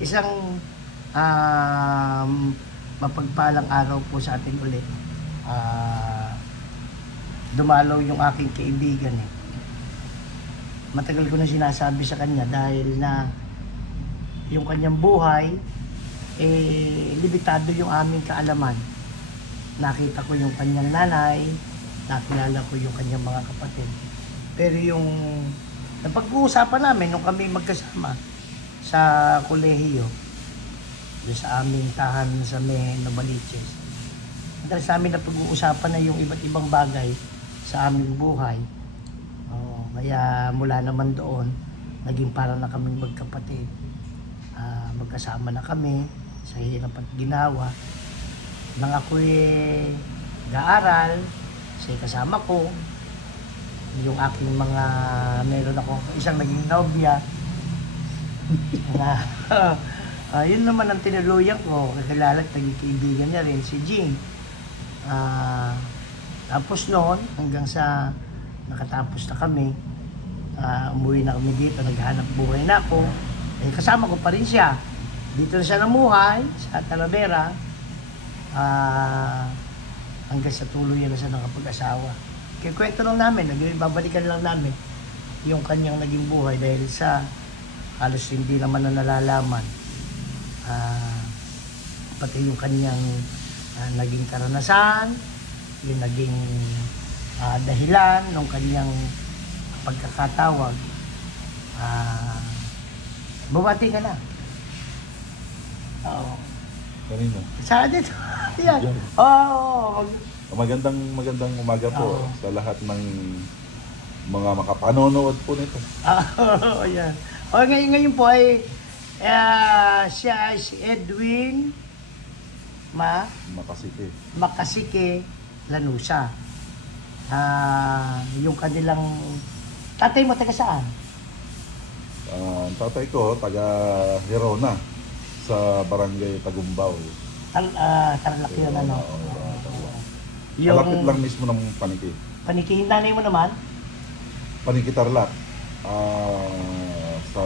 Isang um, mapagpalang araw po sa atin ulit. Dumalaw yung aking kaibigan eh. Matagal ko na sinasabi sa kanya dahil na yung kanyang buhay limitado yung aming kaalaman. Nakita ko yung kanyang nanay, nakilala ko yung kanyang mga kapatid. Pero yung napag-uusapan namin nung kami magkasama sa kolehiyo, doon sa aming tahanan sa Novaliches. Dahil sa amin napag-uusapan na yung iba't ibang bagay sa aming buhay. Kaya mula naman doon, naging para na kaming magkapatid. Magkasama na kami sa hirap at ginawa. Nang ako'y nag-aaral, siya kasama ko, yung aking mga, meron ako isang naging nobya. Yun naman ang tinuluyan ko, kakilala at naging kaibigan niya rin, si Jean. Tapos noon, hanggang sa nakatapos na kami, umuwi na kami dito, naghahanap buhay na ako. Kasama ko pa rin siya. Dito na siya namuhay, sa Talavera, hanggang sa tuluyan na siya nakapag-asawa. Kaya kwento lang namin, babalikan lang namin yung kanyang naging buhay dahil sa halos hindi naman na nalalaman. Pati yung kanyang naging karanasan, yung naging dahilan ng kanyang pagkakatawag. Bumati ka na. Oo. Kanino? Saan dito? Yan. Yan. Oo. Magandang umaga po Oo. sa lahat ng mga makapanonood po nito. Oo, yan. Ngayon po ay siya ay si Edwin Makasike Lanusa. Yung kanilang tatay mo taga saan? Ang tatay ko, taga Hirona, sa barangay Tagumbao. Tarlac yun, ano? Malapit lang mismo ng Paniki. Panikihin nanay mo naman? Paniki Tarlac. Sa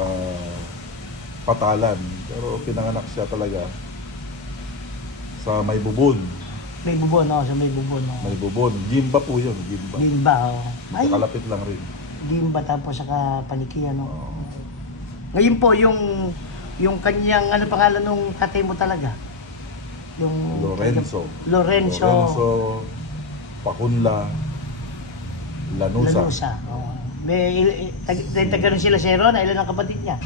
Patalan. Pero pinanganak siya talaga sa May Bubon. May bubon, no? Sa may bubon, no? May Bubon. Gimba po yun, Gimba. Gimba, oh. Ay, Kalapit lang rin. Gimba tapos saka Paniki, ano? Oo. Ngayon po, yung kanyang, ano pangalan nung tatay mo talaga? Yung Lorenzo Pacunla Lanusa. Oh. Taga rin sila sa Herona, ilan ang kapatid niya?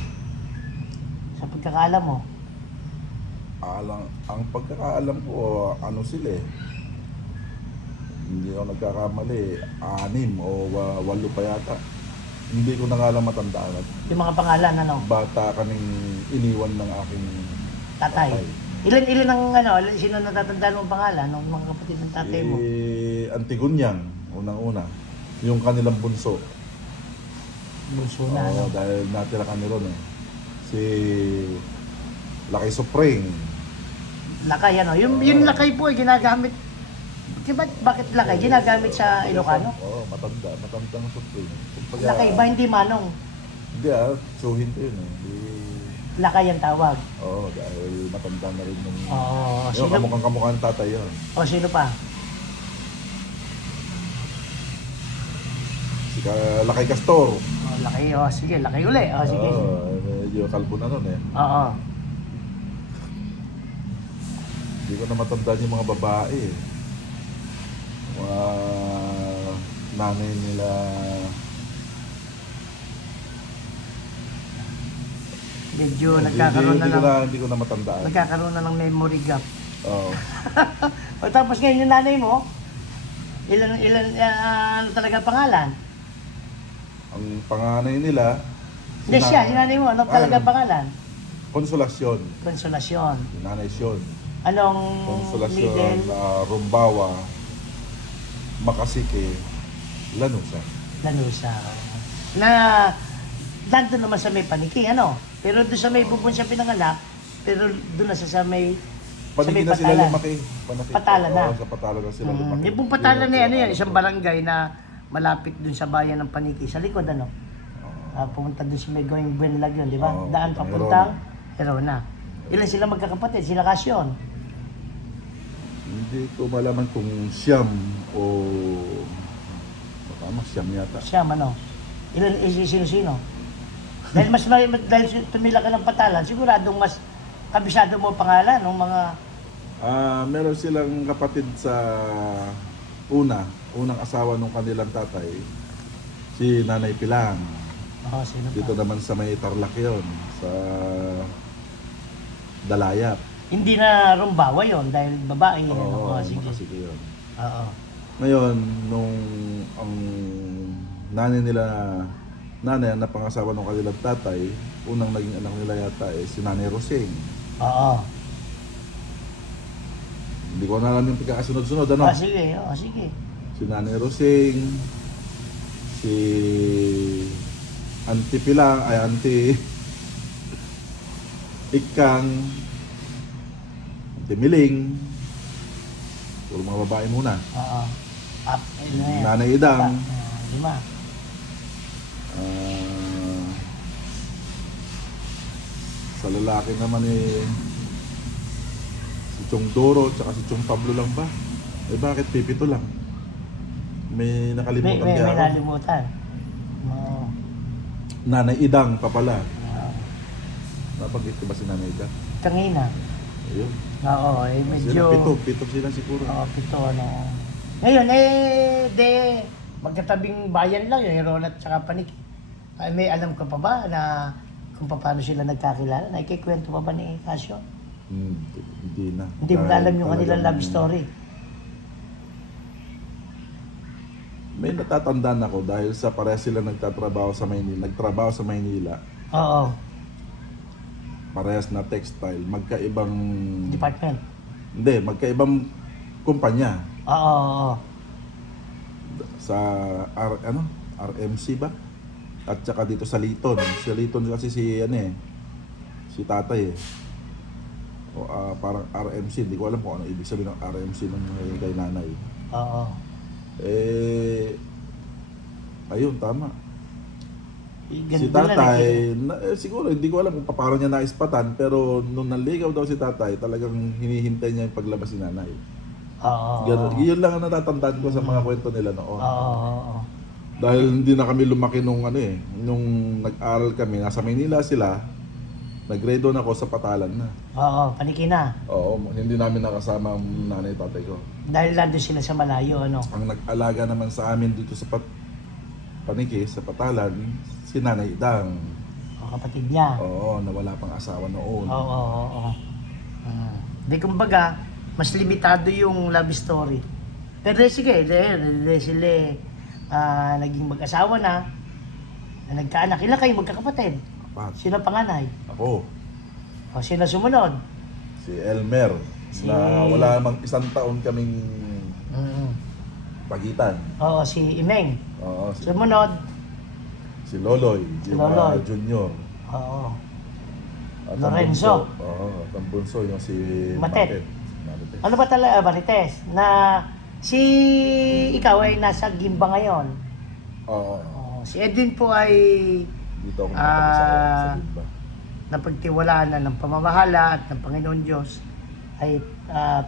Sa pagkakaalam mo? Ang pagkakaalam ko, ano sila eh. Hindi ako nagkakamali, 6 o 8 pa yata. Hindi ko na nga lang matandaan. Yung mga pangalan, ano? Bata kaming iniwan ng aking Tatay. Ilan ang sino natatandaan mo ang pangalan ng mga kapatid ng tatay mo? Antigunyang, unang-una. Yung kanilang bunso. Bunso na, Oo, ano? dahil natira kami ron eh. Si Lakay Supring. Lakay, ano? Yung lakay po ay ginagamit. Bakit lakay? Ginagamit sa Ilocano? Oo, matandang Supring. Lakay ba, hindi manong? Hindi tsuhin ko yun eh. Lakay ang tawag. Oo, dahil matanda na rin yung... Oo. Yung kamukha ng tatay yun. O, sino pa? Si Lakay Castor. O, lakay. O, sige. Lakay uli. O, sige. Oo, medyo kalbo na nun eh. Oo. Hindi ko na matandaan yung mga babae eh. Mga nanay nila... Medyo nagkakaroon na ng... Hindi ko na matandaan. Nagkakaroon na ng memory gap. Oo. O, tapos ngayon yung nanay mo, ilan ano talaga pangalan? Ang panganay nila... Hindi siya, yung nanay mo, ano talaga pangalan? Konsolasyon. Konsolasyon. Yung nanay Syon. Anong Konsolasyon, middle? Rumbawa, Makasike, Lanusa. Lanusa. Na, nandun naman sa may Paniki, ano? Pero doon sa may bubon siya pinanganak, pero doon na sa may Paniki na sila lumaki. Patalan na. Oo, sa Patalan na sila lumaki. Yung pong Patalan na yan, isang barangay na malapit dun sa bayan ng Paniki, sa likod, ano? Pumunta dun sa may going Buenlag yun, di ba? Oo, Daan papuntang Herona. Ilan sila magkakapatid? Sila Kasyon. Hindi ko malaman kung siyam o tama, siyam yata. Siya, ano? Ilan, sino-sino? Dahil dahil tumila ka ng patalan, siguradong mas kabisado mo ang pangalan ng mga... Meron silang kapatid sa unang asawa ng kanilang tatay, si Nanay Pilang. Oh, sino Dito pa? naman sa may Tarlac yun, sa Dalayap. Hindi na rumbawa yon dahil babae yun. Oo, Oh, sige. makasige yun. Oo. Ngayon, nung ang nanay ang napangasawa ng kanilang tatay, unang naging anak nila yata si Nanay Rosing. Oo. Hindi ko na alam yung pagkakasunod-sunod, ano? Oh, sige. Oh, sige. Si Nanay Rosing, si Auntie Pilang, ay Auntie Ikang, Auntie Miling, puro mga babae muna. Oo. Up, yan. Nanay Idang, Lima. sa lalaki naman si Chong Doro tsaka si Chong Pablo lang ba? Bakit pipito lang? May nakalimutan May kaya ako. nalimutan. Oo. Nanay Idang pa pala. Oo. Nabanggit ko ba si Nanay Idang? Tangina. Ayun. Oo, medyo... Sila pito sila siguro. Oo, pito, ano. Ngayon, magkatabing bayan lang yun, Ron at saka Panik. Ay, may alam ka pa ba na kung paano sila nagkakilala? Nakikikwento pa ba ni Casio? Hindi na. Hindi mo na alam yung kanilang Talagang- love story. May natatandaan ako dahil sa parehas sila nagtatrabaho sa Maynila. Oo, Parehas na textile, magkaibang department. magkaibang kumpanya Oo, oo. sa RMC ba? At saka dito sa Liton. Sa Liton kasi si tatay O, parang RMC, hindi ko alam kung ano ibig sabihin ng RMC ng kay nanay. Oo. Ayun, tama. Ganun Si na tatay, siguro hindi ko alam kung paano niya naispatan, pero nung naligaw daw si tatay, talagang hinihintay niya yung paglabas ni nanay. Oo. Yun lang ang natatandaan ko sa mga kwento nila noon. Oo, oo. Dahil hindi na kami lumaki nung nung nag-aral kami, nasa Maynila sila, nag-grade 1 ako sa Patalan na. Oo, Panikina. Oo, hindi namin nakasama ang nanay tatay ko. Dahil nandun sila sa malayo, ano. Ang nag-alaga naman sa amin dito sa Paniki, sa Patalan, si Nanay Idang. O kapatid niya. Oo, nawala pang asawa noon. Oo, oo, oo. Di kumbaga, mas limitado yung love story. Pero sige, sila naging mag-asawa na nagkaanak. Ilan kayo magkakapatid? Apat. Sino panganay? Ako, O sino sumunod? si Elmer, na wala namang isang taon kaming pagitan. Oo, si Imeng. Oo, Sumunod. si Loloy, Si yung Loloy. junior. Oo. At ang Lorenzo. bunso, at ang bunso yung si Matet. Matet. Ano ba talaga, Marites? Na si ikaw ay nasa Gimba ngayon. Oo, Oo, si Edwin po ay dito ako nakapag-asawa sa Gimba. napagtiwalaan na ng pamamahala at ng Panginoon Diyos ay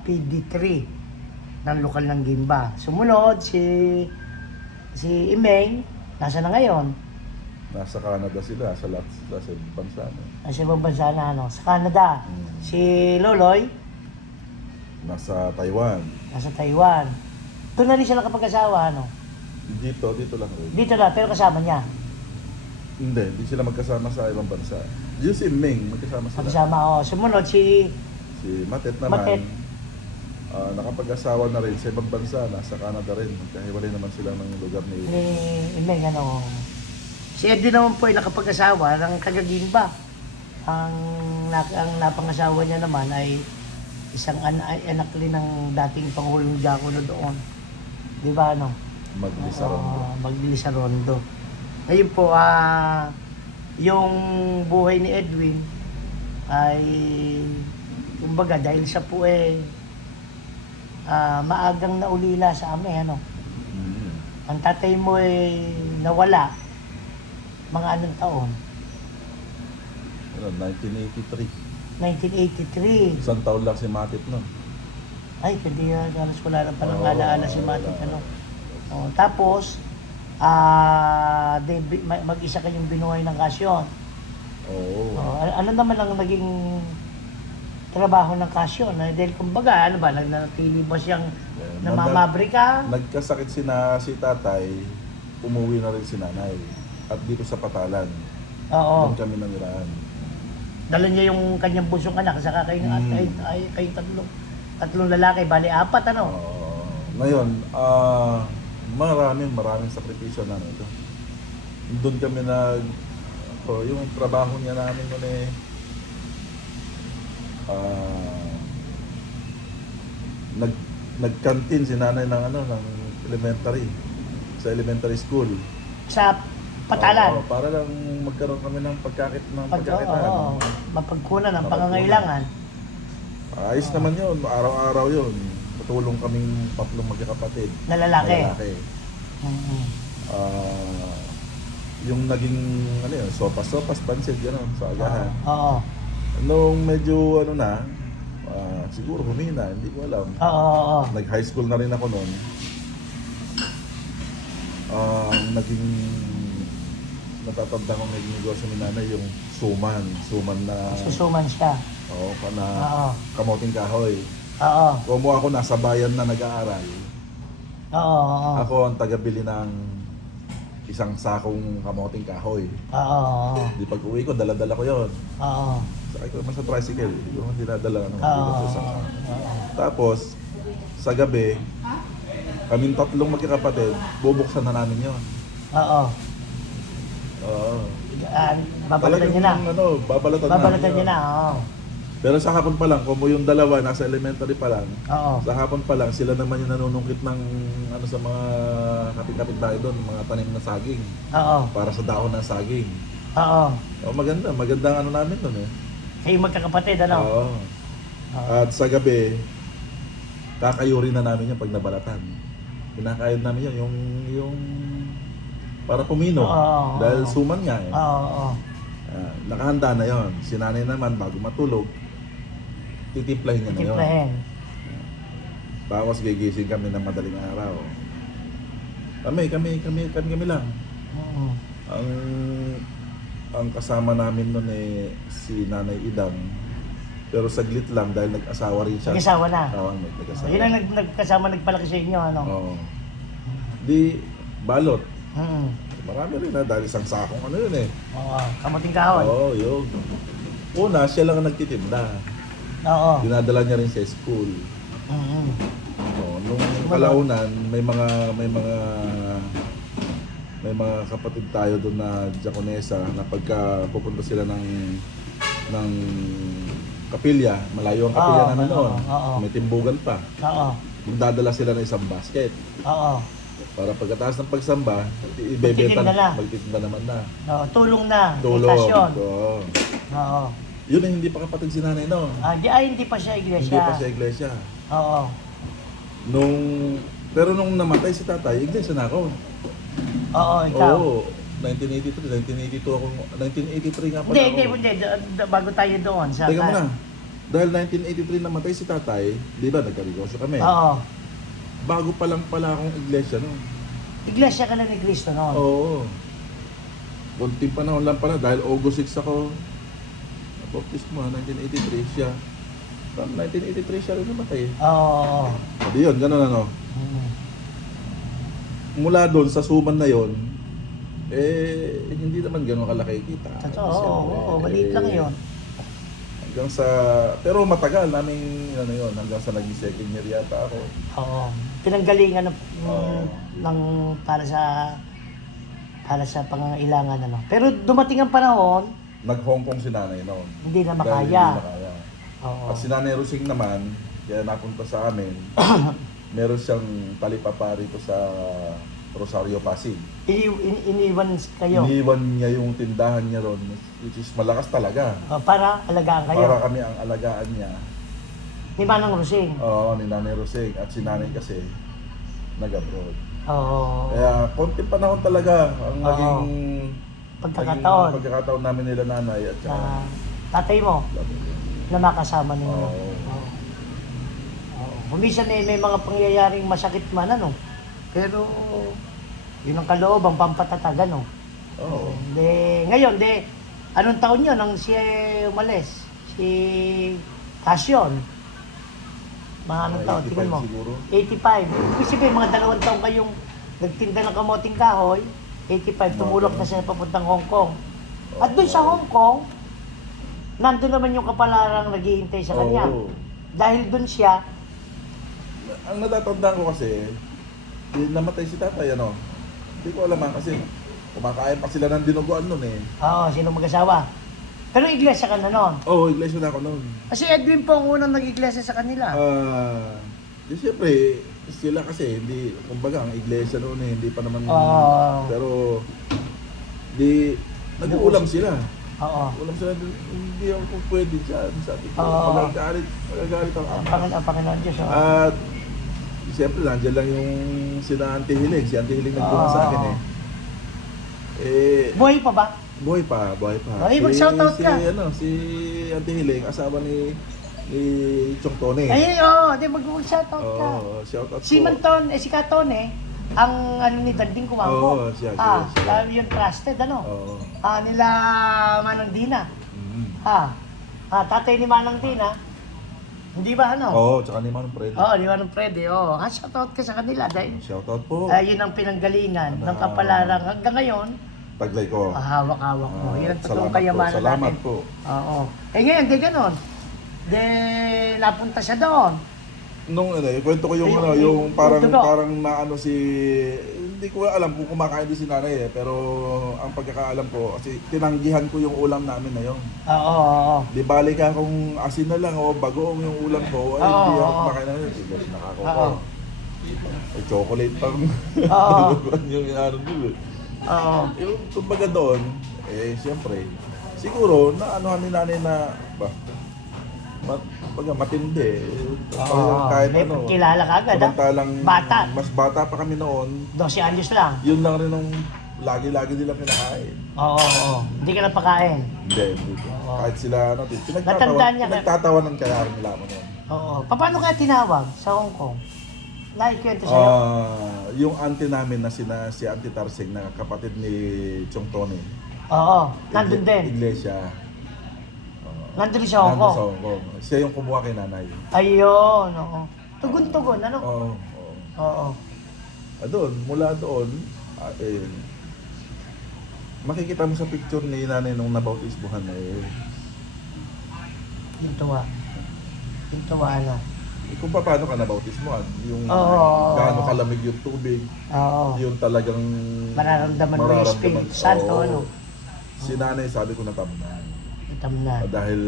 PD3 ng lokal ng Gimba. Sumunod si Imeng, nasa na ngayon? Nasa Canada sila, sa bansa. Nasa ibang bansa na, ano, sa Canada. Si Loloy, Nasa Taiwan. nasa Taiwan. Doon na rin sila kapag-asawa, ano? Dito lang rin. Dito na, pero kasama niya. Hindi sila magkasama sa ibang bansa. Yung si Ming, magkasama sila. Kasama, Sumunod si Si Matet naman, Matet. nakapag-asawa na rin sa ibang bansa, nasa Canada rin. Magkahiwalay naman sila ng lugar ni... Imeng, ano. Si Edwin naman po ay nakapag-asawa ng Kagagimba. Ang napangasawa niya naman ay isang anak rin ng dating Pangulong Diakono doon. Di ba, ano? Maglisa Rondo. Ngayon po, yung buhay ni Edwin ay, kumbaga, dahil siya po maagang naulila sa amin, ano. Ang tatay mo ay nawala, mga anong taon? 1983. 1983. Isang taon lang si Matit nun. Ay, hindi yan. Halos wala na palang Oo, alaala si wala. Matit. Ano. Oh, tapos, mag-isa kayong binuhay ng kasyon. Oo. Oh, ano naman ang naging trabaho ng kasyon? Dahil kumbaga, ano ba, nanatili ba siyang namamabrika? Nagkasakit si tatay, umuwi na rin si nanay. At dito sa Patalan, Oo. doon kami nanirahan. Dala niya yung kanyang bunsong anak, saka kayong, kayong tatlong lalaki, bali apat, ano? Ngayon, maraming sakripisyo na ito. Doon kami yung trabaho niya namin nun nag-canteen si nanay ng elementary, sa elementary school. Sa Patalan. Oo, para lang magkaroon kami ng pagkakitaan. Mapagkunan ng pangangailangan. Ayos naman yun, araw-araw yun. Patulong kaming tatlong magkakapatid. Na lalaki. Mm-hmm. Yung naging sopas, pansit, gano'n, sa agahan. Oo. Nung medyo siguro humina, hindi ko alam. Oo. Nag-high school na rin ako noon. Naging natatanda kong naging negosyo ni nanay yung suman na Susuman siya. kamoting kahoy. Oo. Kumuha ako nasa bayan na nag-aaral. Oo. Ako ang tagabili ng isang sakong kamoting kahoy. Oo. Di pag uwi ko, dala-dala ko yon. Oo. Sakay ko naman sa tricycle, hindi ko naman dinadala Oo. Tapos, sa gabi, kaming tatlong magkakapatid, bubuksan na namin yon. Oo. Oo. Babalatan niya na. Babalatan niya na. Oo. Pero sa hapon pa lang, kung yung dalawa, nasa elementary pa lang, Oo. sa hapon pa lang, sila naman yung nanunungkit ng sa mga kapit-kapit bahay doon, mga tanim na saging. Oo. Para sa dahon ng saging. Oo. Magandang namin doon eh. Kayo magkakapatid, ano? Oo. At sa gabi, kakayurin na namin yung pag nabalatan. Kinakain namin yung para pumino. Oo. Dahil suman nga eh. Oo. Nakahanda na yon. Si nanay naman, bago matulog, titimplahin niya na yon. Tiplahin. Tapos gigising kami ng madaling araw. Kami lang. Oo. Ang kasama namin noon si Nanay Idam. Pero saglit lang dahil nag-asawa rin siya. Nag-asawa na. Oo, nag-asawa. Yun ang nagkasama, nagpalaki sa inyo, ano? Oo. Di, balot. Mm. Marami rin dahil isang sakong yun eh. Oo. Kamuting kahoy. Oo, yun. Una, siya lang ang nagtitinda. Oo. Dinadala niya rin sa school. Mm-hmm. Nung kalaunan, may mga kapatid tayo doon na Jaconesa na pagka pupunta sila ng kapilya, malayo ang kapilya namin noon. May timbugan pa. Oo. Magdadala sila ng isang basket. Oo. Para pagkatapos ng pagsamba, ibebenta magtitinda naman na. Oo. Tulong na. Tulong. Okasyon. Oo. Oo. Yun ay hindi pa kapatid si nanay no. Hindi pa siya iglesia. Hindi pa siya iglesia. Oo. Pero nung namatay si tatay, iglesia na ako. Oo, ikaw. Oo. 1982 ako. 1983 nga pala Hindi. ako. Bago tayo doon. Teka muna. Dahil 1983 namatay si tatay, di ba nagka-negosyo kami? Oo. Bago pa lang pala akong iglesia no. Iglesia ka na ni Cristo noon. Oo. Kunting panahon lang pala dahil August 6 ako. Baptismo 1983 siya. 1983 siya rin namatay. Oo. Di yun, ganun ano. Mula doon sa suman na yon, hindi naman gano'n kalaki kita. Oo, maliit lang yun. Hanggang sa, pero matagal namin, hanggang sa naging second year yata ako. Oo. Pinanggalingan ng para sa pangangailangan, ano. Pero dumating ang panahon, Nag-Hong Kong si nanay noon. hindi na Dahil makaya. hindi makaya. Oo. At si nanay Rusing naman, kaya napunta sa amin, meron siyang talipapa rito sa Rosario, Pasig. Iniwan kayo. Iniwan niya yung tindahan niya ron, which is malakas talaga. Para alagaan kayo. Para kami ang alagaan niya. Ni Manang Rusing. Oo, ni Nanay Rusing. At si nanay kasi, nag-abroad. Oo. Kaya, konting panahon talaga ang naging Pagkakataon. naging pagkakataon namin nila nanay at saka Tatay mo. na makasama ninyo. Oo. Oo. Oo. Kuminsan may mga pangyayaring masakit man, ano. Pero, yun ang kaloob, ang pampatatag, ano. Oo. Ngayon, anong taon yun nang siya umalis? Si Cassion. Mga anong taon, 85 tingnan mo. siguro. 85. Ibig sabihin, mga 2 taon kayong nagtinda ng kamoting kahoy. 85, tumulok na siya papuntang Hong Kong. At doon sa Hong Kong, nandun naman yung kapalarang naghihintay sa kanya. Oo. Dahil doon siya, Ang natatandaan ko kasi, namatay si tatay, ano. Hindi ko alam kasi kumakain pa sila ng dinuguan nun eh. sino mag-asawa. Pero iglesia ka na noon. Oo, iglesia na ako nun. Kasi Edwin po ang unang nag-iglesia sa kanila. Di siyempre, sila kasi, hindi, kumbaga, ang iglesia noon eh, hindi pa naman, Oo. pero, nag-uulam sila. Oo. Ulam sila, hindi ako pwede dyan. Sabi ko, Oo. magagalit ang ama. Ang Panginoon Diyos. At, siyempre, nandiyan lang yung sina Auntie Hiling. Si Auntie Hiling nagbuha sa akin eh. Buhay pa ba? Buhay pa. Ay, mag-shoutout ka. Si Auntie Hiling, asawa ni Chong Tony. Ay, di mag-shoutout ka. Oo, shoutout Si po. Manton, si Katone, ang ano ni Danding Kumangko. Oo, siya. Yung trusted, ano? Oo. Nila Manang Dina. Mm. Tatay ni Manang Dina. Hindi ba ano? Oo, tsaka ni Manong Freddy. Di Manang Freddy, shoutout ka sa kanila dahil Shoutout po. yun ang pinanggalingan ng kapalarang hanggang ngayon. Taglay ko. Hawak-hawak mo. Yun ang totoong Salamat po. kayamanan Salamat natin. po. Oo. Ngayon, di ganon. Napunta siya doon. Nung kwento ko yung yung parang naano si hindi ko alam kung kumakain din si nanay eh, pero ang pagkakaalam ko kasi tinanggihan ko yung ulam namin na yun. Oo. Di bali ka kung asin na lang o bagoong yung ulam ko, ay hindi ako kumakain na yun. Siguro nakako ko. Ay chocolate pang yung ano dito. Yung kumbaga doon, siyempre, siguro na ni nanay na matindi. Kahit may kilala ka agad, samantalang bata. mas bata pa kami noon, 12 anyos lang. yun lang rin ang lagi-lagi nilang kinakain. Oo. Hindi ka na pakain. Hindi. Kahit sila, Natandaan niya ka- pinagtatawanan kaya nila mo noon. Oo. Paano kaya tinawag sa Hong Kong? Naikwento sa'yo? Yung auntie namin na si Auntie Tarsing na kapatid ni Chong Tony. Oo. Nandun din. Iglesia. Nandun sa Hong Nandun Kong. sa Hong Kong. Siya yung kumuha kay nanay. Ayun. Oo. Tugon-tugon. Ano? Oo. Doon, mula doon, makikita mo sa picture ni nanay nung nabautisbuhan Yung tuwa. Ano? Kung paano ka nabautismuhan, yung Oo. gaano kalamig yung tubig, Oo. yung talagang Mararamdaman mo yung Espiritu Santo, Oo. ano? Si nanay sabi ko natamnan. Tamnan. Dahil,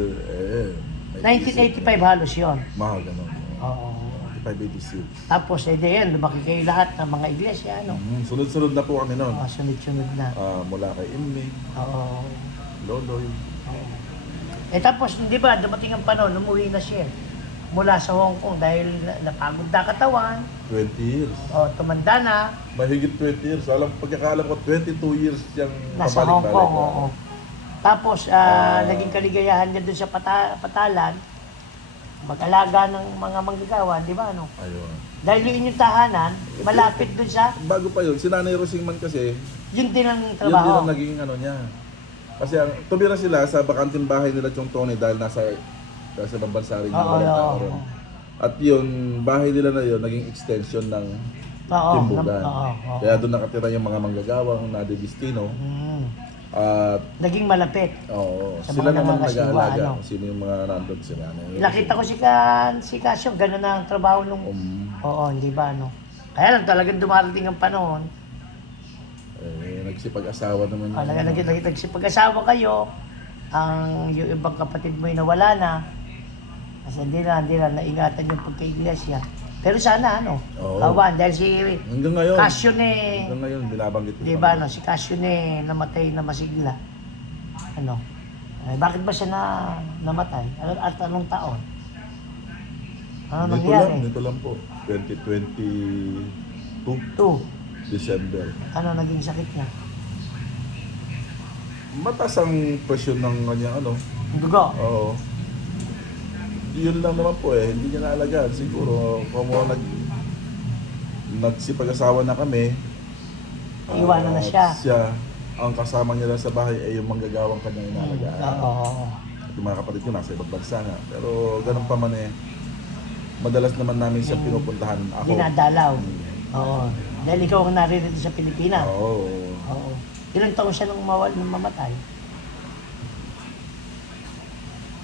1985 halos yun. mahal ganun. Oo. 85-86. Tapos, yan, lumaki kayo lahat ng mga iglesia, ano? Sunod-sunod na po kami noon. Sunod-sunod na. Mula kay Imni, Oo. Loloy. Tapos, di ba, dumating ang panahon, umuwi na siya. Mula sa Hong Kong dahil napagod na katawan. 20 years. Tumanda na. Mahigit 20 years. Pagkakaalam ko, 22 years siyang Nasa Hong pabalik-balik. Kong, oo. Tapos, naging kaligayahan niya doon sa patalan, mag-alaga ng mga manggagawa, di ba, ano? Ayun. Dahil yung tahanan, malapit doon sa, Bago pa yun, si Nanay Rosingman kasi, yun din ang yun din trabaho. ang naging ano niya. Kasi tumira sila sa bakanting bahay nila Chong Tony dahil nasa ibang bansa rin yung walang tao ron. At yun, bahay nila na yun, naging extension ng Timbugan. Kaya doon nakatira yung mga manggagawang nadidistino. At Naging malapit. Sa sila mga naman nangangasiwa, nag-aalaga ano? kung sino yung mga nandun sila. Nakita ko si Casio, gano'n na ang trabaho nung, hindi ba, ano? Kaya lang talagang dumarating ang panahon, nagsipag-asawa naman nagsipag-asawa kayo, yung ibang kapatid mo ay nawala na, kasi hindi na naingatan yung pagka-iglesia. Pero sana, kawan, dahil si hanggang ngayon, Casio hanggang ngayon, binabanggit ko. di ba, si Casio namatay na masigla. Bakit ba siya namatay? At anong taon? Ano nangyari? Dito lang po, 2022, 2. December. Ano naging sakit niya? Mataas ang presyon ng kanyang Dugo. Oo. yun lang naman po eh, hindi niya naalagaan. Siguro, kung nagsipag-asawa na kami, Iwanan na siya. siya, ang kasama niya lang sa bahay ay yung manggagawang kanyang inalagaan. Oo. At yung mga kapatid ko nasa ibang bansa nga. Pero ganun pa man eh, madalas naman namin siya pinupuntahan. Ako. Dinadalaw. Oo. Dahil ikaw ang naririto sa Pilipinas. Oo. Oo. Ilang taon siya nung mamatay?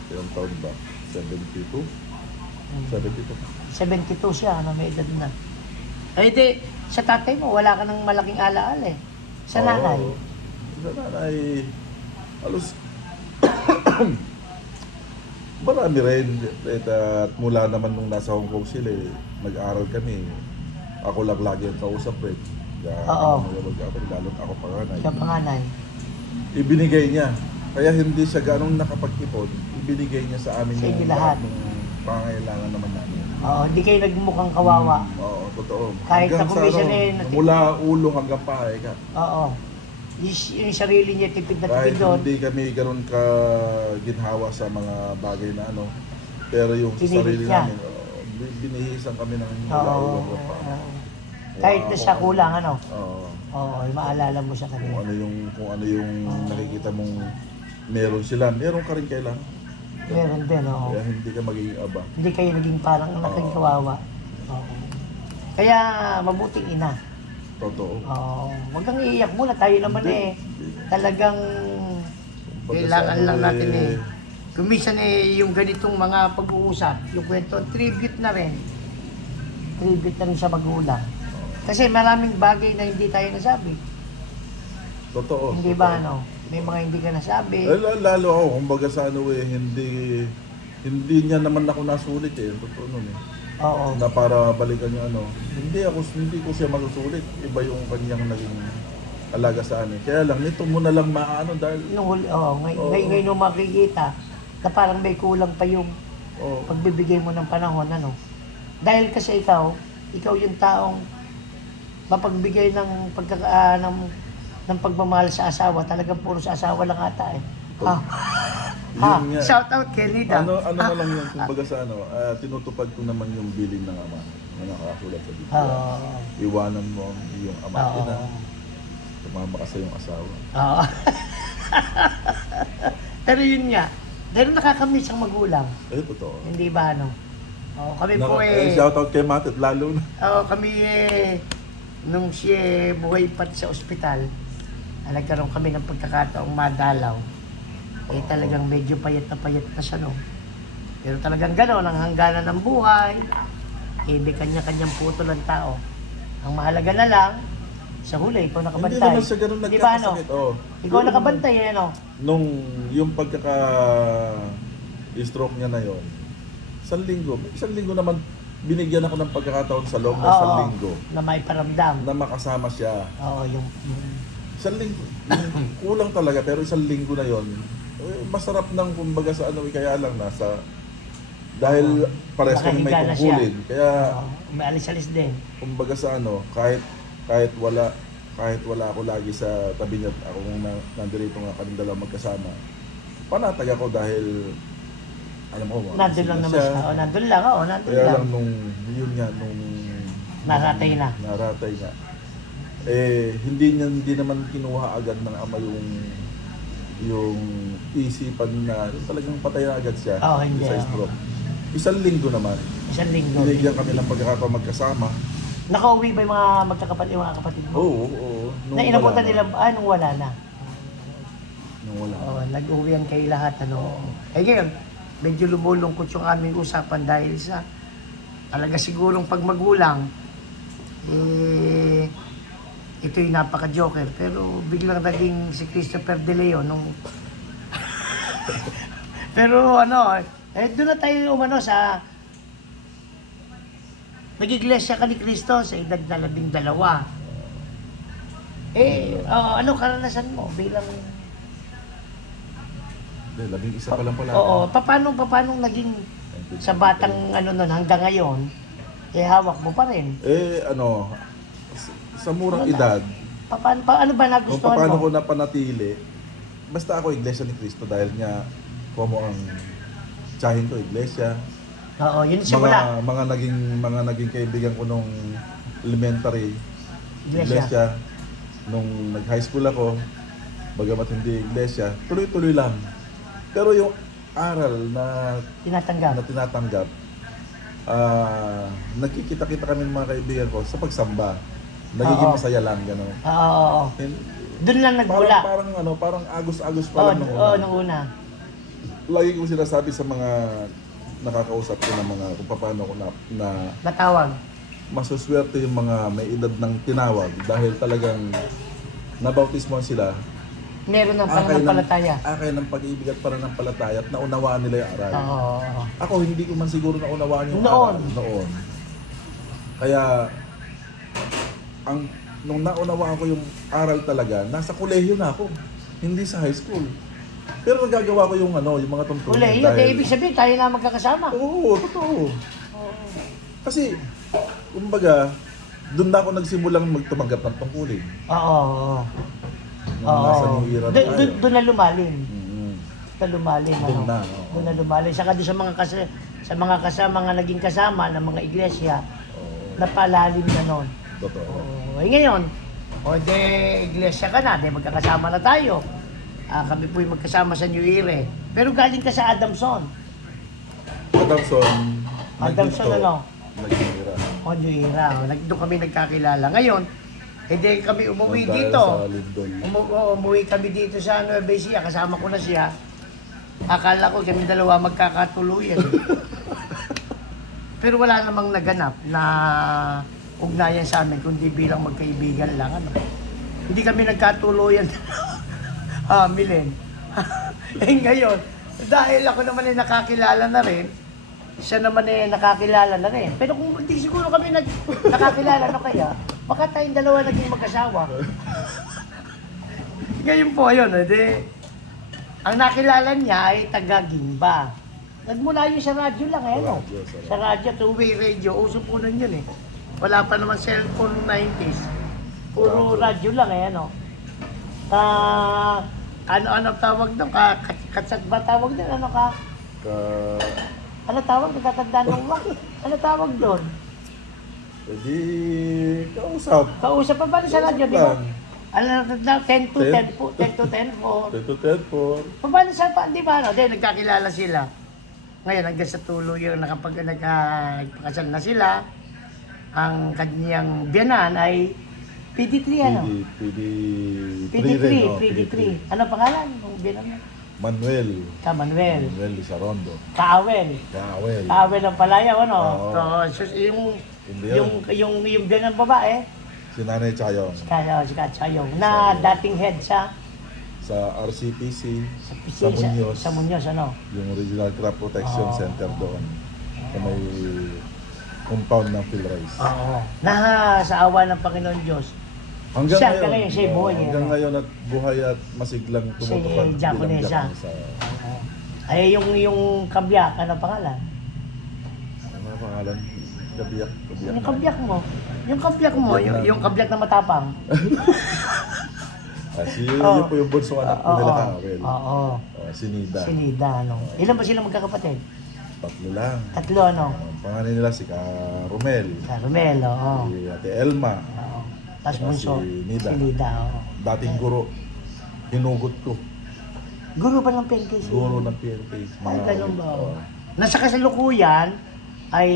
Ilang taon ba? 72? 72. 72 siya, may edad na. Ay di, sa tatay mo, wala ka ng malaking alaala eh. Sa nanay. Oo. Sa nanay, halos marami rin. At mula naman nung nasa Hong Kong sila, nag-aaral kami. Ako lang lagi ang kausap rin. Kaya Oo. lalo ako panganay. Siya panganay. Ibinigay niya. Kaya hindi siya ganong nakapag-ipon. Ibinigay niya sa amin Sa inyo yung lahat. ng pangailangan naman namin. Oo, di kayo nagmukhang kawawa. Oo, totoo. Kahit Hanggang na sa kumisan eh, mula ulo hanggang pahay ka. Oo. Yung sarili niya tipid na Kahit tipid doon. hindi kami ganun ka ginhawa sa mga bagay na ano. Pero yung sa Pinilit sarili niya. namin, binihisan kami ng mula Oo. ulo hanggang pahay. Oo. Kahit na siya kulang, ano? Oo. Oo, maalala mo sa kanila. Kung ano yung nakikita mong meron sila, meron ka rin kailangan. Meron din, oo. Kaya hindi ka magiging aba. Hindi kayo naging parang naging kawawa. Oo. Kaya mabuting ina. Totoo. Oo. Huwag kang iiyak muna. Tayo naman Hindi. eh. Talagang Kumbaga kailangan sa ano lang natin eh. Kumisan eh yung ganitong mga pag-uusap, yung kwento, tribute na rin. Tribute na rin sa magulang. Kasi maraming bagay na hindi tayo nasabi. Totoo. Hindi totoo. ba ano? May mga hindi ka nasabi. Lalo ako, kumbaga sa ano eh, hindi niya naman ako nasulit eh. Totoo nun eh. Oo. Na para balikan yung ano. Hindi ko siya masusulit. Iba yung kanyang naging alaga sa amin. Kaya lang, nito mo na lang maano dahil... Nung huli, Oo. ngayon nung makikita na parang may kulang pa yung Oh, pagbibigay mo ng panahon, ano? Dahil kasi ikaw yung taong mapagbigay ng ng pagmamahal sa asawa, talagang puro sa asawa lang ata eh. Ha? yun nga. Shout out kay Lida. Ano na lang yung kumbaga sa ano, tinutupad ko naman yung bilin ng ama na nakasulat sa Biblia. Oo. Iwanan mo ang iyong ama at Oo. ina. Tumama ka sa iyong asawa. Oo. Pero yun nga, dahil nakakamiss ang magulang. Totoo. Hindi ba ano? Kami po Shoutout kay Matit, lalo na. kami nung siya buhay pa sa ospital, nagkaroon kami ng pagkakataong madalaw. Talagang medyo payat na siya no. Pero talagang gano'n, ang hangganan ng buhay, may kanya-kanyang puto ng tao. Ang mahalaga na lang, sa huli, ikaw nakabantay. Hindi naman siya ganun Di ba, ano? nagkakasakit. Oh. Ikaw nakabantay, ano? Nung yung pagkaka-stroke niya na yon, isang linggo naman binigyan ako ng pagkakataon sa loob ng isang linggo Na may paramdam. na makasama siya. Oo, yung Isang linggo, kulang talaga pero isang linggo na yon, masarap ng kumbaga sa ano, kaya lang nasa dahil pares kami may Nakahiga na siya. tungkulin. Kaya may alis-alis din. kumbaga sa ano, kahit wala ako lagi sa tabi niya, ako kung nandirito nga kami dalawa magkasama, panatag ako dahil alam mo, Nandun lang naman siya. Nandun lang. Nandun kaya lang. lang nung Naratay na. naratay nga. Hindi naman kinuha agad ng ama yung isipan na talagang patay na agad siya Hindi. sa stroke. Isang linggo naman. Isang linggo. Binigyan kami ng pagkakataon magkasama. Nakauwi ba yung mga kapatid mo? Oo. Na inapunta nila, nung wala na. Nung wala. Nag-uwian kayo lahat, ano. Ngayon, medyo lumulungkot yung aming usapan dahil sa talaga sigurong pag magulang, ito yung napaka-joker. Pero biglang naging si Christopher De Leon nung... Pero doon na tayo umano sa... Nag-iglesia ka ni Cristo sa edad na 12. Ano karanasan mo bilang... Labing isa pa lang pala. Oo, paano naging sa batang nun hanggang ngayon, hawak mo pa rin. Sa murang edad, Paano ba kung nagustuhan paano mo? ko napanatili, basta ako Iglesia ni Cristo dahil nga como ang tsahin ko, iglesia. Oo, yun simula. Mga naging kaibigan ko nung elementary, Iglesia. iglesia. Nung nag-high school ako, bagamat hindi iglesia, tuloy-tuloy lang. Pero yung aral na Tinatanggap. tinatanggap, nagkikita-kita kami ng mga kaibigan ko sa pagsamba. Nagiging Oo. masaya lang, gano'n. Oo. Doon lang nagmula. Parang agos-agos pa Oo, lang nung oo, una. nung una. Lagi kong sinasabi sa mga nakakausap ko ng mga kung paano ko na Natawag. masuswerte yung mga may edad ng tinawag dahil talagang nabautismohan sila. Meron ng pananampalataya. Akay ng pag-ibig at pananampalataya at naunawaan nila yung aral. Oo. Ako hindi ko man siguro naunawaan yung Noon. aral noon. Kaya nung naunawaan ko yung aral talaga, nasa kolehiyo na ako, hindi sa high school. Pero nagagawa ko yung mga tuntunin. Uli, yun. Ibig sabihin, tayo na magkakasama. Oo, totoo. Kasi, kumbaga, doon na ako nagsimulang magtumanggap ng tungkulin. Oo. Nung nasa New Era na tayo. Doon na lumalim. Mm. Na lumalim. Doon na, oo. Doon na lumalim. Saka doon sa mga kasama, mga naging kasama ng mga iglesia, Oo, napalalim na noon. totoo. Ngayon, de iglesia ka na, de magkakasama na tayo. Kami po'y magkasama sa New Era. Pero galing ka sa Adamson. Adamson, Adamson, nagdito, ano? New Era. New Era. Doon kami nagkakilala. Ngayon, de kami umuwi Dahil dito. sa Lindol. Umuwi kami dito sa Nueva Ecija. Kasama ko na siya. Akala ko kami dalawa magkakatuluyan. Pero wala namang naganap na ugnayan sa amin, kundi bilang magkaibigan lang. Hindi kami nagkatuluyan. Milen. Ngayon, dahil ako naman ay nakakilala na rin, siya naman ay nakakilala na rin. Pero kung hindi siguro kami nakakilala na kaya, baka tayong dalawa naging mag-asawa. Ngayon po, ayun, ang nakilala niya ay taga-Gimba. Nagmula yun sa radyo lang, Radyo, Sa radyo, two-way radio, uso po nun yun Wala pa naman cellphone noong 90s. Puro radyo lang, ano tawag doon? Katsat ba tawag doon? Ano tawag? Natatandaan mo ba? Ano tawag doon? Pwede kausap. Kausap pa ba sa radyo, di ba? Ano, 10 to 10 po, 10 to 10 po. 10 to 10 po. Paano sa di ba, nagkakilala sila. Ngayon, hanggang sa tuloy yung nagpakasal na sila, ang kanyang biyanan ay PD3, PD3. Ano pangalan ng biyanan mo? Manuel. Manuel. Manuel Lizarondo. Kaawel. Kaawel ang palayaw, Oo. So, Hindi yung biyanan babae, si Nanay Chayong. si Katsayong, na dating head sa RCPC, sa Muñoz. Sa Muñoz, Yung Regional Crop Protection Oo. Center doon. Sa may compound ng Philrise. Oo. Sa awa ng Panginoon Diyos. Hanggang Siya, ngayon. hanggang ngayon, siya buhay niya, Hanggang ngayon at buhay at masiglang tumutupad Si Japonesa. Ay, yung kabyak, ano pangalan? Ano ang pangalan? Kabiyak. Yung kabyak mo. Yung kabyak mo, Kabyak na. yung kabyak na matapang. Yun po yung bunsong anak ko nila Kawel. Oo. Si Nida. Si Nida, Ilan ba sila magkakapatid? 3 lang. 3, Ang pangalan nila si Romel. Carmel, oo. Si Ate Elma. Oo. Tapos Si bunso. Nida. Si Nida, oo. Dating guro. Hinugot ko. Guro ba ng PNK? Guro ng PNP. Ay, ganun ba? Nasa kasalukuyan ay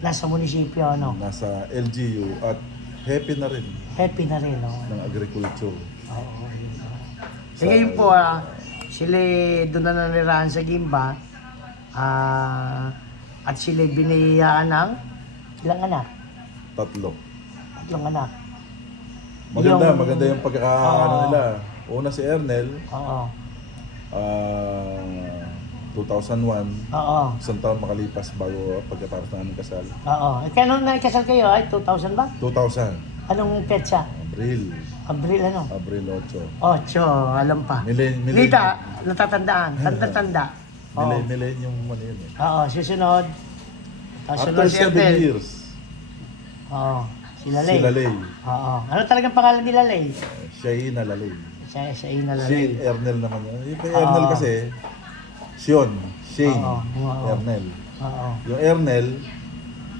nasa munisipyo, Nasa LGU at happy na rin Happy na rin, ng agriculture. Oo, yun. Ngayon po, sila doon na nanirahan sa Gimba, at sila biniyayaan ng ilang anak? 3. 3 anak. Maganda yung pagkakaano Oo. nila. Una si Ernel, Oo. 2001. Oo. Isang taon makalipas bago pagkatapos na aming kasal. Oo. Kaya nung nakikasal kayo, ay 2000 ba? 2000. Anong petsa? Abril. Abril 8. 8, alam pa. Millennium. Nita, natatandaan. Tanda-tanda. Oo. Millennium mo yun eh. Oo, susunod. After Sunod si 7 Ernel. years, Oo. Si Lalay. si Lalay. Oo. Ano talagang pangalan ni Lalay? Siya na Lalay. Siya na Si Lalay. Ernel naman yun. Yung kay Ernel Oo. kasi, Shane, Oo. Ernel. Oo. Yung Ernel,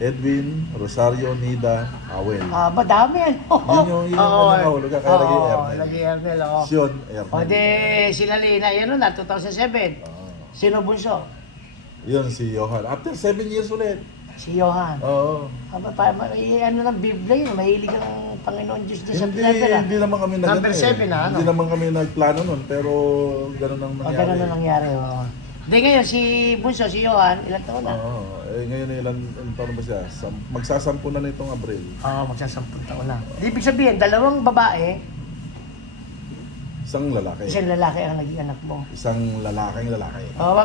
Edwin, Rosario, Nida, Awel. Madami ano. Yun yung kanyang kahulog, kaya lagay Oo, Ernel. lagi Ernel, oo. Sean, O Ernel. de, sila Lina, yan na, 2007. Sino bunso? Yun si Johan. After 7 years ulit. Si Johan. Oo. Ano ng Biblia yun, mahilig ang Panginoon Diyos niya sa Hindi, pinapera. hindi naman kami Number 7 na, ano? Hindi naman kami nagplano nun, pero ganun ang nangyari. Ganun na nangyari, oo. Hindi ngayon, si bunso, si Johan, ilang taon na? Oo. Ngayon ilan taon ba siya? Magsasampu na nitong Abril. Oo, magsasampung taon na. Ibig sabihin, 2 babae, Isang lalaki. isang lalaki ang naging anak mo. Isang lalaking lalaki. Oo,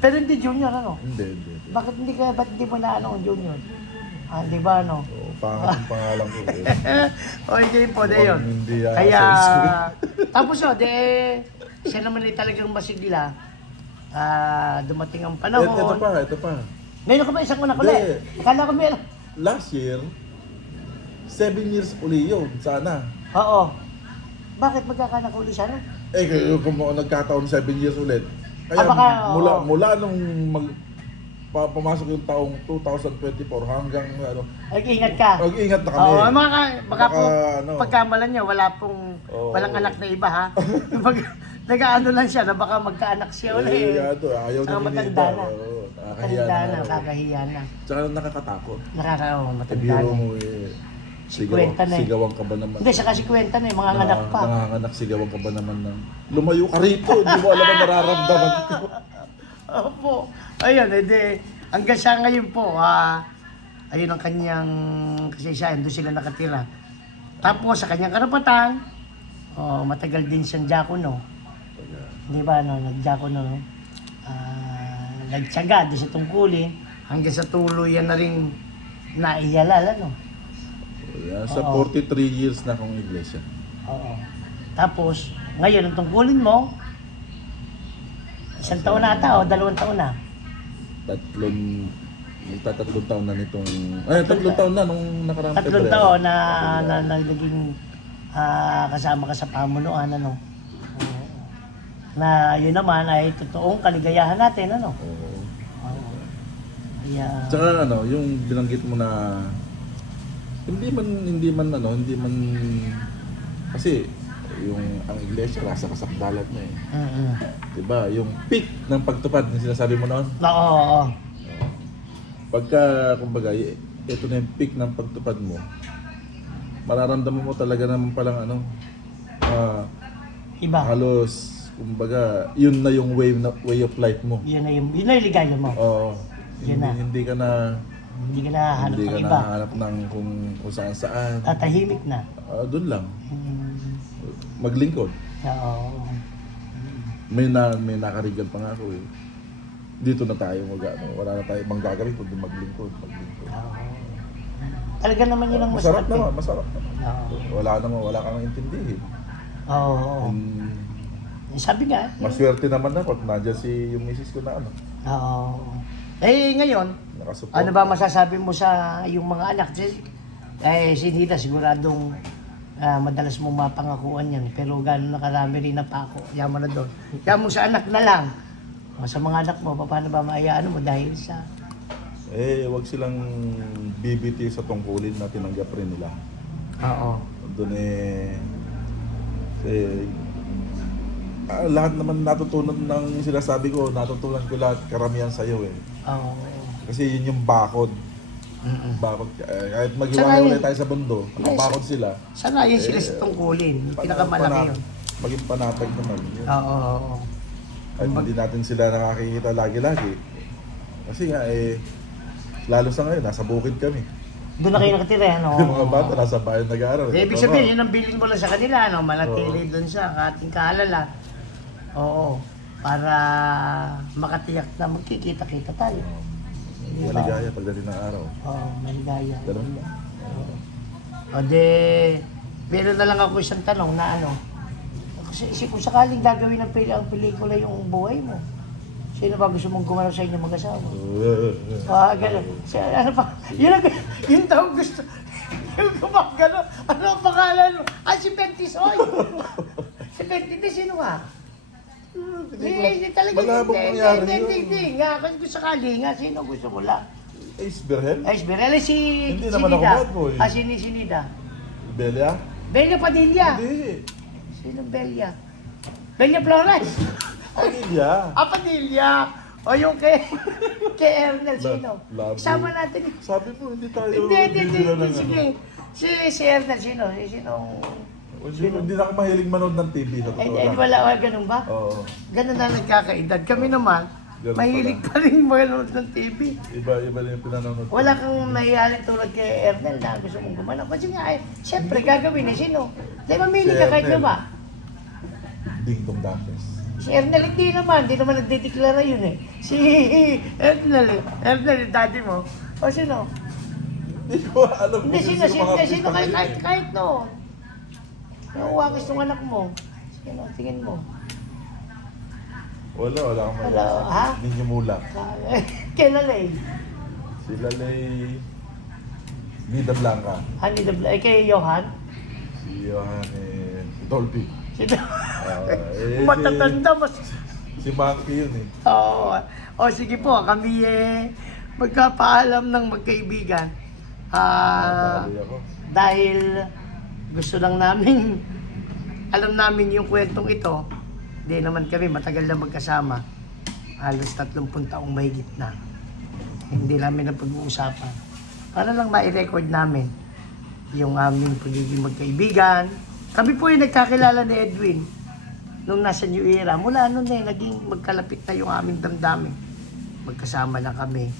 pero hindi junior, ano? Hindi. Ba't hindi mo na ano ang junior? Di ba ano? Oo, pangat yung pangalan ko. Eh. O hindi po, de yun. Hindi Kaya, sense. tapos siya naman ay talagang masigla. Dumating ang panahon. Ito pa. Ngayon ka ba isang anak Hindi. ulit? Akala ko meron. Last year, 7 years uli yun, sana. Oo. Bakit magkakanak uli siya no? Kung nagkataon 7 years ulit. Kaya baka, mula nung pumasok yung taong 2024 hanggang Ingat ka. mag-ingat na kami. Oo, baka po, ano. pagkamalan niya, walang anak na iba ha. Nag-ano lang siya na baka magkaanak siya ulit. Ayaw na matanda nila. na. Nakakahiya Matanda na, na. kakahiya na. Tsaka nakakatakot. Matanda Biro na. mo Sikwenta na eh. sigawan ka ba naman? Hindi, saka si Kwenta na eh, mga anak pa. Nanganganak, sigawan ka ba naman ng lumayo ka rito, hindi mo alam ang nararamdaman ko. Opo. Ayun, hanggang sa ngayon po, ayun ang kanyang kasaysayan, doon sila nakatira. Tapos sa kanyang karapatan, matagal din siyang diakono. Di ba, nag-diakono, no? Nagtsaga doon sa tungkulin, hanggang sa tuluyan na rin naiyalala, no? Sa Oo. 43 years na akong iglesia. Oo. Tapos, ngayon, ang tungkulin mo, 1 taon na ata o 2 taon na? Magtatatlong taon na nitong... 3 taon na nung nakaraang 3 taon na naging kasama ka sa pamunuan, ano? Oo. Na yun naman ay totoong kaligayahan natin, ano? Oo. Oo. Kaya... Tsaka yung binanggit mo na hindi man kasi yung ang iglesia nasa kasakdalat na eh. Diba? Yung peak ng pagtupad na sinasabi mo noon. Oo. Pagka, kumbaga, ito na yung peak ng pagtupad mo, mararamdaman mo talaga naman palang Iba. halos, kumbaga, yun na yung way of life mo. Yun na yung ligaya mo. Oo. Yun na. Hindi ka Hindi ka nahanap hindi ng ka iba. nahanap ng kung saan. Tatahimik na. Doon lang. Hmm. Maglingkod. Oo. May nakarigan pa nga ako eh. Dito na tayo wala na tayo ibang gagawin kundi maglingkod. Oo. Talaga naman yun ang Masarap masarap. naman. Oo. Wala kang intindihin. Oo. Sabi nga. Maswerte naman ako at nandiyan yung misis ko na Oo. Ngayon, nakasupport. ano ba masasabi mo sa yung mga anak? Si Nita siguradong madalas mong mapangakuan yan. Pero gano'n na karami rin na pa ako. Yaman na doon. Kaya mo sa anak na lang. Sa mga anak mo, paano ba maayaan mo dahil sa... Wag silang BBT sa tungkulin na tinanggap rin nila. Oo. Doon lahat naman natutunan ng sinasabi ko, natutunan ko lahat karamihan sa'yo eh. Oo. Kasi yun yung bakod. Bakod. Kahit maghiwalay ulit tayo sa mundo, bakod sila. Sanayin sila sa tungkulin. Pinakamalaki yun. Maging panatag naman. Yun. Oo. At hindi natin sila nakakikita lagi-lagi. Kasi nga lalo sa ngayon, nasa bukid kami. Doon na kayo nakatira, ano? Yung mga bata, nasa bayan nag-aaral. Ibig sabihin, yun ang bilin mo lang sa kanila, no? Manatili doon sa ating kaalala. Oo. Para makatiyak na magkikita-kita tayo. Maligaya pagdating ng araw. Oo, maligaya. Ganun lang. Meron na lang ako isang tanong na ano. Kasi kung sakaling gagawin ng ang pelikula yung buhay mo, sino ba gusto mong gumanap sa inyo mag-asawa? Gano'n. Ano pa? Yun daw gusto. Yung gumagano. Ano ang pangalan mo? Si Pentisoy. Si Pentisoy, sino nga? Hindi talaga. Malabong mangyari yun. Hindi nga. Kasi kung sakali nga, sino gusto mo lang? Ace Berhel? Ay, Esmeralda, Hindi naman ako Nida. bad boy. Ah, si Nida. Belia? Belia Padilla. Hindi. Sinong Belia? Belia Flores. Padilla. Ah, Padilla. O yung kay Ernel, sino? Labo. Sama natin. Sabi mo, hindi tayo Hindi. bibira ng Sige. Si Ernel, sino? Hindi na ako mahilig manood ng TV sa Ay, totoo lang. wala, ganun ba? Oo. Ganun na nagkakaedad. Kami naman, Ganun mahilig pa rin manood ng TV. Iba na yung pinanonood. Wala kang nahihaling tulad kay Ernel na gusto mong gumana. Kasi nga, siyempre, gagawin sino? Dahil mamili Si ka kahit Ernel. na ba? Ding Dong Dantes. Si Ernel, hindi naman nagdedeklara yun eh. Si Ernel, yung daddy mo. O sino? Hindi ko alam Hindi, kung sino artista ngayon kahit noon. Nauwakis ng anak mo. Sino, tingin mo. Wala akong Wala, ha? Ninyo Mula. Kailalay. Sila lay Vida Blanca. Hani the Black, kay Johan. Si Johan Dolby. Sino? Si Matatanda, mas Monkey yun eh. Oo. O sige po, kami magkapaalam ng magkaibigan. Nakakali ako. Dahil gusto lang namin, alam namin yung kwentong ito, hindi naman kami matagal na magkasama. Halos 30 taong mahigit na. Hindi namin na pag-uusapan. Para lang ma-record namin yung aming pagiging magkaibigan. Kami po yung nagkakilala ni Edwin nung nasa New Era. Mula noon naging magkalapit na yung aming damdamin. Magkasama na kami.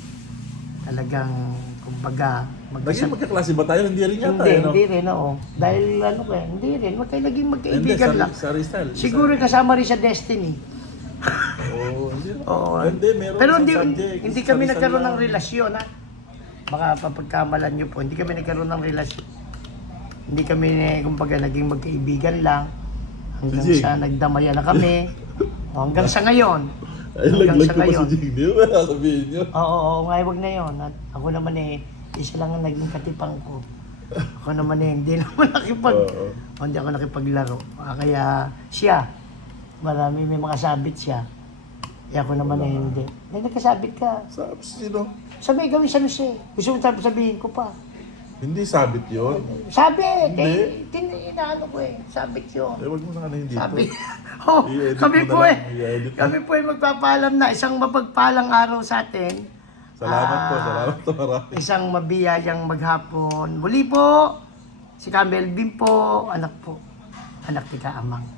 Talagang, kumbaga, Naging magkaklase ba tayo? Hindi rin yata. hindi rin, oo. Dahil hindi rin. Naging magkaibigan lang. Sa Rizal. Siguro kasama rin sa Destiny. Oo, hindi. Oo. Hindi, meron Pero isang subject. hindi Sa kami Rizal nagkaroon ng lang. relasyon, ha? Baka papagkamalan nyo po, hindi kami nagkaroon ng relasyon. Hindi kami, kumbaga, naging magkaibigan lang. Hanggang Sige. sa nagdamaya na kami. O, hanggang sa ngayon. Ay, Hanggang laglag sa ko pa ngayon. si Jing. Di ba sasabihin nyo? Oo, wag na yun. At ako naman isa lang ang naging katipang ko. Ako naman hindi naman Oo. hindi ako nakipaglaro. Kaya siya, may mga sabit siya. Kaya ako naman hindi. May nagkasabit ka. Sino? Sabi, gawin sa Jose. Gusto mo sabihin ko pa. Hindi sabit yun. Sabi, Hindi. inaano ko sabit yun. Eh, wag mo na dito. Sabi, I-edit kami mo na po lang. I-edit mo. kami po magpapaalam na isang mapagpalang araw sa atin. Salamat po, salamat po marami. Isang mabiyayang maghapon. Muli po, si Campbell Bim po, anak ni Kaamang.